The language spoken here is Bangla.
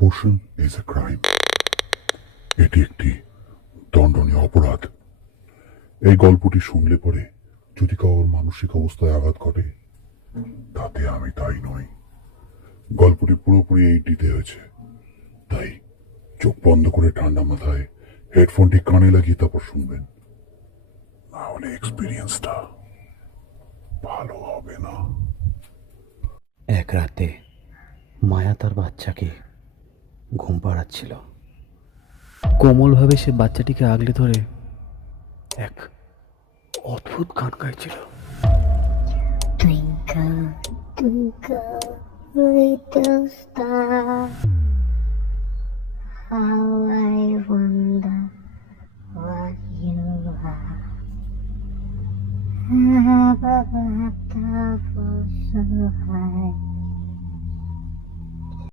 Abortion is a crime. এটি একটি দণ্ডনীয় অপরাধ। এই গল্পটি শুনলে পরে যদি কারোর মানসিক অবস্থায় আঘাত ঘটে, তাতে আমি দায়ী নই। গল্পটি পুরোপুরি এইটিতে হয়েছে, তাই চোখ বন্ধ করে ঠান্ডা মাথায় হেডফোনটি কানে লাগিয়ে তারপর শুনবেন, না হলে এক্সপিরিয়েন্সটা ভালো হবে না। এক রাতে মায়া তার বাচ্চাকে ঘুম পাড়াচ্ছিল। কোমলভাবে সে বাচ্চাটিকে আগলে ধরে এক অদ্ভুত গান গাইছিল। Twinkle, twinkle, little star, how I wonder what you are. Above the falls so high,